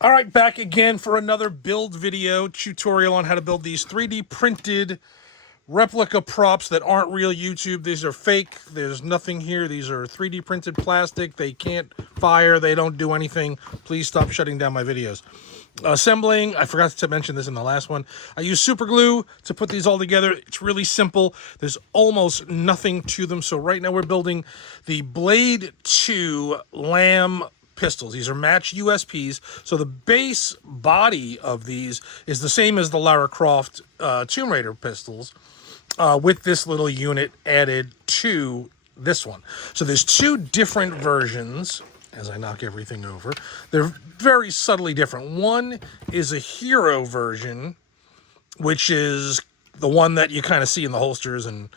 All right, back again for another build video tutorial on how to build these 3D printed replica props that aren't real YouTube. These are fake. There's nothing here. These are 3D printed plastic. They can't fire. They don't do anything. Please stop shutting down my videos. Assembling, I forgot to mention this in the last one. I use super glue to put these all together. It's really simple. There's almost nothing to them. So right now we're building the Blade 2 LAM pistols. These are matched USPs. So the base body of these is the same as the Lara Croft Tomb Raider pistols, with this little unit added to this one. So there's two different versions. As I knock everything over, they're very subtly different. One is a hero version, which is the one that you kind of see in the holsters, and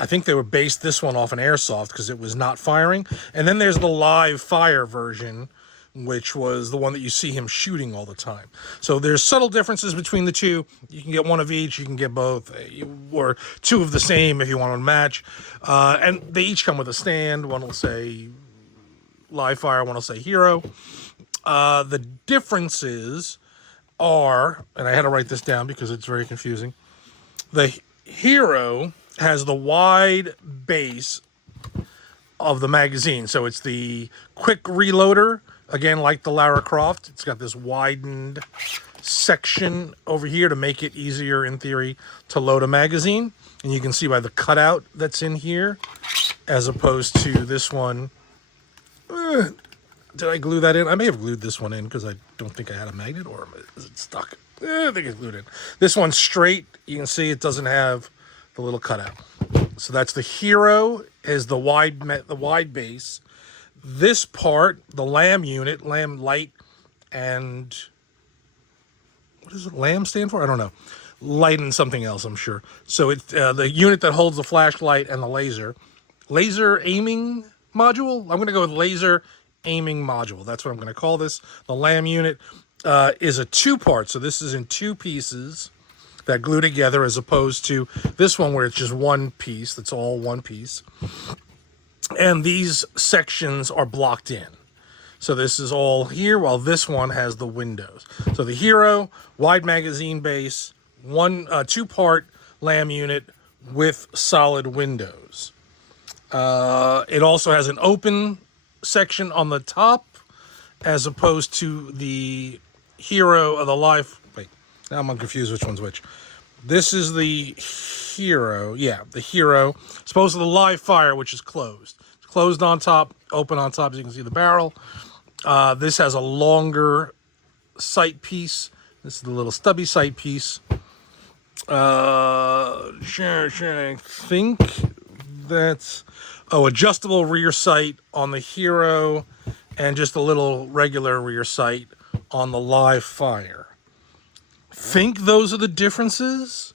I think they were based this one off an airsoft because it was not firing. And then there's the live fire version, which was the one that you see him shooting all the time. So there's subtle differences between the two. You can get one of each, you can get both, or two of the same if you want to match. And they each come with a stand. One will say live fire, one will say hero. The differences are, and I had to write this down because it's very confusing. The hero has the wide base of the magazine. So it's the quick reloader, again, like the Lara Croft. It's got this widened section over here to make it easier, in theory, to load a magazine. And you can see by the cutout that's in here, as opposed to this one. Did I glue that in? I may have glued this one in because I don't think I had a magnet, or is it stuck? I think it's glued in. This one's straight. You can see it doesn't have the little cutout. So that's the hero, is the wide base. This part, the LAM unit, LAM light, and what does LAM stand for? I don't know. Light and something else, I'm sure. So it's the unit that holds the flashlight and the laser aiming module. I'm going to go with laser aiming module. That's what I'm going to call this. The LAM unit is a two-part, so this is in two pieces that glue together, as opposed to this one where it's just one piece. That's all one piece. And these sections are blocked in. So this is all here, while this one has the windows. So the hero, wide magazine base, two-part LAM unit with solid windows. It also has an open section on the top, as opposed to the hero of the live. Wait, now I'm confused which one's which. This is the hero. Yeah, the hero. As opposed to the live fire, which is closed. It's closed on top, open on top, as you can see the barrel. This has a longer sight piece. This is the little stubby sight piece. I think that's adjustable rear sight on the hero, and just a little regular rear sight on the live fire. Think those are the differences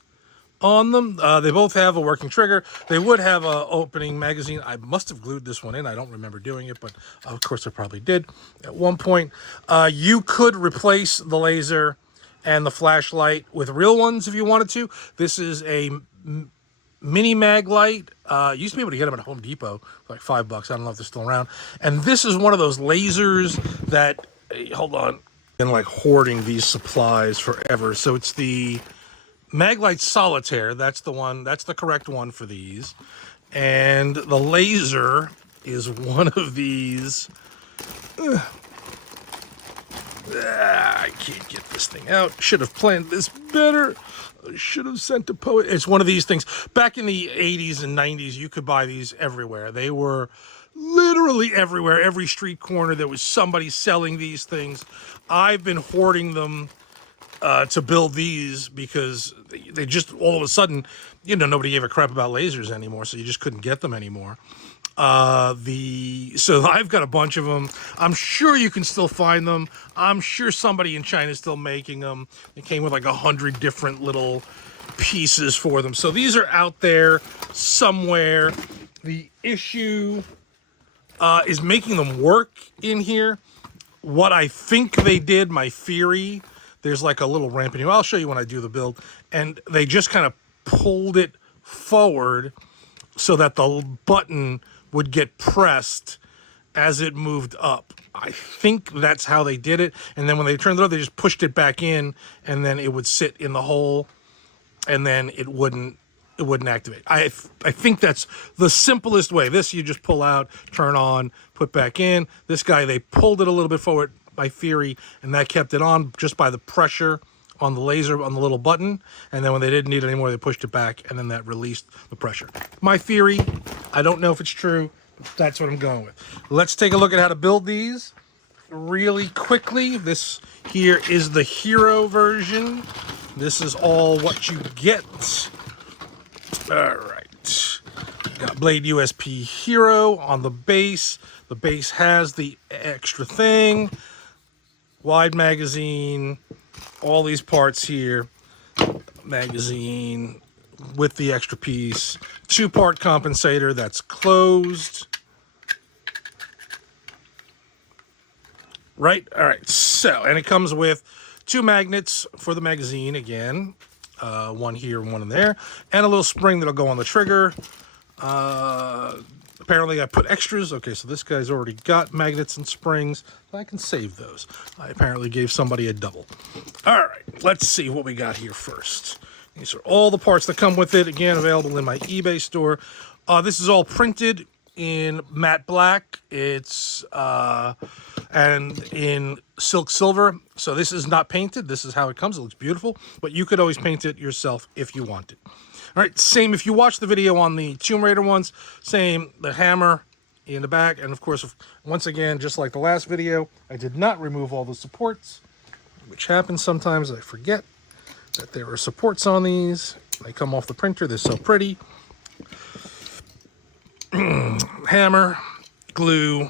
on them. They both have a working trigger. They would have a opening magazine. I must have glued this one in. I don't remember doing it, but of course I probably did at one point. You could replace the laser and the flashlight with real ones if you wanted to. This is a mini mag light. Used to be able to get them at Home Depot for like $5. I don't know if they're still around. And this is one of those lasers that, hold on, been like hoarding these supplies forever. So it's the Maglite Solitaire. That's the one. That's the correct one for these. And the laser is one of these. I can't get this thing out. Should have planned this better. I should have sent a poet. It's one of these things. Back in the 80s and 90s, you could buy these everywhere. They were literally everywhere. Every street corner, there was somebody selling these things. I've been hoarding them to build these because they just, all of a sudden, nobody gave a crap about lasers anymore, so you just couldn't get them anymore. So I've got a bunch of them. I'm sure you can still find them. I'm sure somebody in China is still making them. They came with like 100 different little pieces for them. So these are out there somewhere. The issue is making them work in here. What I think they did, my theory, there's like a little ramp in here. I'll show you when I do the build. And they just kind of pulled it forward so that the button would get pressed as it moved up. I think that's how they did it. And then when they turned it up, they just pushed it back in, and then it would sit in the hole, and then it wouldn't activate. I think that's the simplest way. This you just pull out, turn on, put back in. This guy, they pulled it a little bit forward, by theory, and that kept it on just by the pressure on the laser on the little button. And then when they didn't need it anymore, they pushed it back, and then that released the pressure. My theory, I don't know if it's true, but that's what I'm going with. Let's take a look at how to build these really quickly. This here is the Hero version. This is all what you get. All right. Got Blade USP Hero on the base. The base has the extra thing. Wide magazine. All these parts here. Magazine with the extra piece. 2-part compensator that's closed. Right? All right. So, and it comes with 2 magnets for the magazine again. One here and one in there. And a little spring that'll go on the trigger. Apparently I put extras. Okay, so this guy's already got magnets and springs. I can save those. I apparently gave somebody a double. All right, let's see what we got here first. These are all the parts that come with it. Again, available in my eBay store. This is all printed in matte black. It's and in silk silver. So this is not painted. This is how it comes. It looks beautiful, but you could always paint it yourself if you wanted. All right, same if you watch the video on the Tomb Raider ones, same, the hammer in the back. And of course, once again, just like the last video, I did not remove all the supports, which happens sometimes. I forget that there are supports on these. They come off the printer. They're so pretty. Hammer, glue.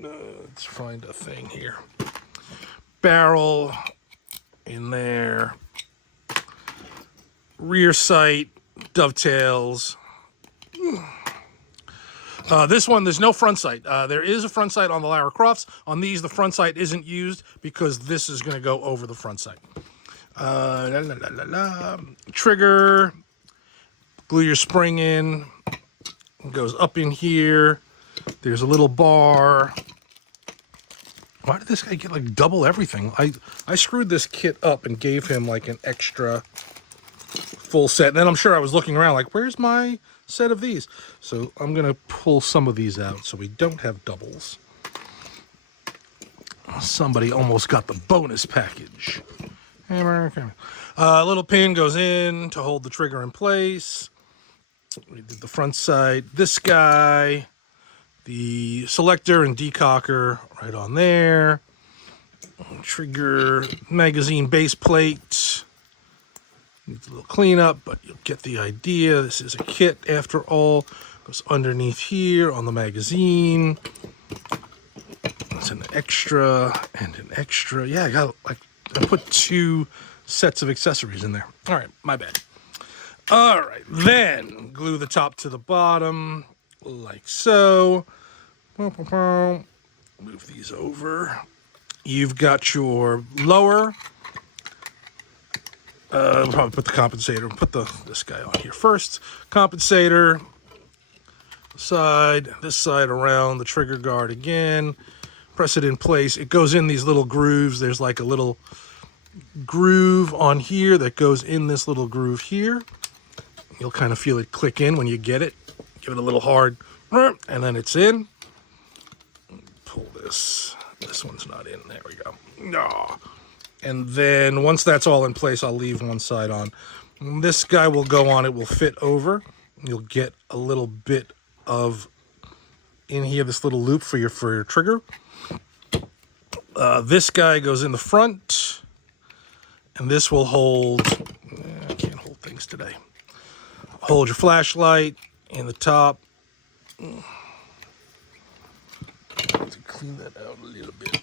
Let's find a thing here. Barrel in there. Rear sight, dovetails. This one, there's no front sight. There is a front sight on the Lara Crofts. On these, the front sight isn't used because this is going to go over the front sight. Trigger, glue your spring in. It goes up in here. There's a little bar. Why did this guy get like double everything? I screwed this kit up and gave him like an extra full set. And then I'm sure I was looking around like, where's my set of these? So I'm going to pull some of these out so we don't have doubles. Somebody almost got the bonus package. Hammer. Little pin goes in to hold the trigger in place. We did the front side. This guy, the selector and decocker right on there. Trigger, magazine base plate. Needs a little cleanup, but you'll get the idea. This is a kit after all. Goes underneath here on the magazine. It's an extra and an extra. Yeah, I put 2 sets of accessories in there. All right, my bad. All right, then glue the top to the bottom like so. Move these over. You've got your lower. I'll probably put the compensator. Put this guy on here first. Compensator. Side. This side around the trigger guard again. Press it in place. It goes in these little grooves. There's like a little groove on here that goes in this little groove here. You'll kind of feel it click in when you get it. Give it a little hard, and then it's in. Pull this. This one's not in. There we go. No. And then once that's all in place, I'll leave one side on. This guy will go on. It will fit over. You'll get a little bit of in here, this little loop for your trigger. This guy goes in the front, and this will hold. I can't hold things today. Hold your flashlight in the top. To clean that out a little bit.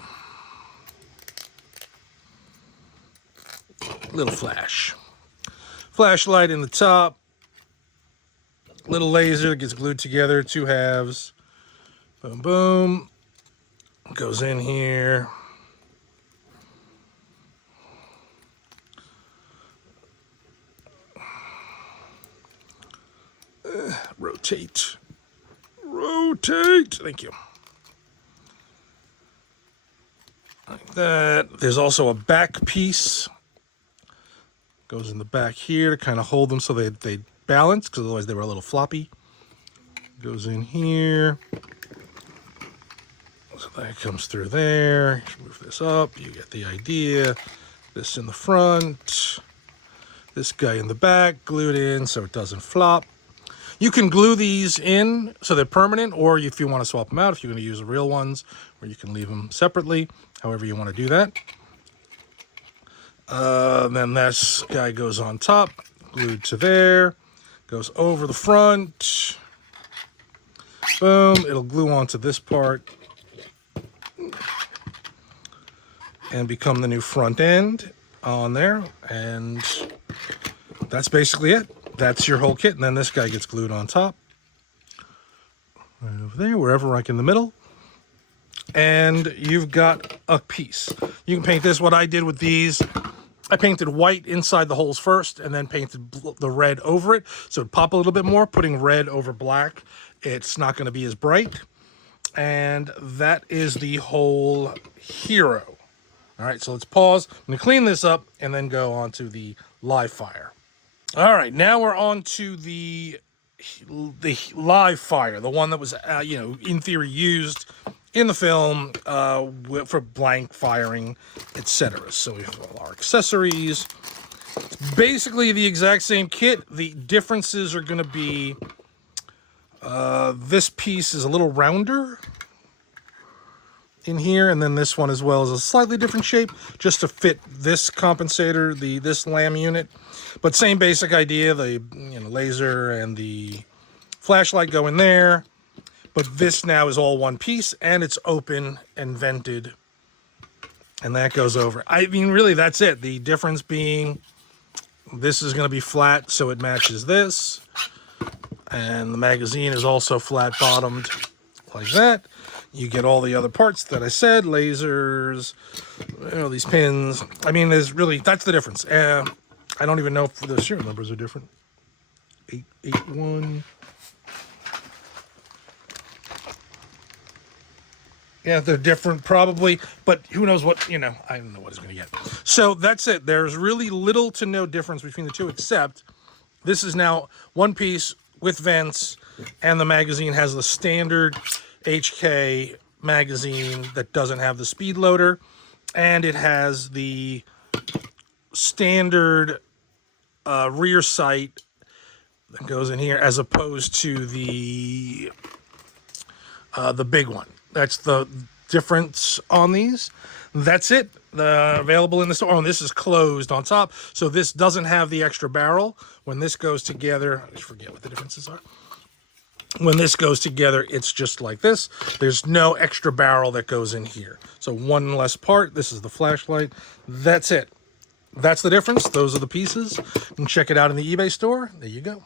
Little flashlight in the top. Little laser that gets glued together, 2 halves. Boom, boom. Goes in here. Rotate. Thank you. like that. There's also a back piece. Goes in the back here to kind of hold them so they balance, because otherwise they were a little floppy. Goes in here. So that comes through there. Move this up. You get the idea. This in the front. This guy in the back, glued in so it doesn't flop. You can glue these in so they're permanent, or if you want to swap them out, if you're going to use the real ones, or you can leave them separately, however you want to do that. Then this guy goes on top, glued to there, goes over the front. Boom, it'll glue onto this part and become the new front end on there. And that's basically it. That's your whole kit. And then this guy gets glued on top. Right over there, wherever, like in the middle. And you've got a piece. You can paint this. What I did with these, I painted white inside the holes first and then painted the red over it. So it'd pop a little bit more. Putting red over black, it's not going to be as bright. And that is the whole hero. All right, so let's pause. I'm going to clean this up and then go on to the live fire. All right, now we're on to the live fire, the one that was, in theory used in the film for blank firing, etc. So we have all our accessories. It's basically the exact same kit. The differences are going to be this piece is a little rounder in here, and then this one as well is a slightly different shape just to fit this compensator, this LAM unit. But same basic idea, the laser and the flashlight go in there. But this now is all one piece, and it's open and vented, and that goes over. I mean, really, that's it. The difference being this is going to be flat, so it matches this, and the magazine is also flat-bottomed like that. You get all the other parts that I said, lasers, these pins. I mean, that's the difference. I don't even know if the serial numbers are different. 881. Yeah, they're different probably, but who knows what, I don't know what it's going to get. So that's it. There's really little to no difference between the two, except this is now one piece with vents, and the magazine has the standard HK magazine that doesn't have the speed loader, and it has the standard rear sight that goes in here, as opposed to the big one. That's the difference on these. That's it. Available in the store. Oh, and this is closed on top, so this doesn't have the extra barrel. When this goes together, I forget what the differences are. When this goes together, it's just like this. There's no extra barrel that goes in here. So one less part. This is the flashlight. That's it. That's the difference. Those are the pieces. You can check it out in the eBay store. There you go.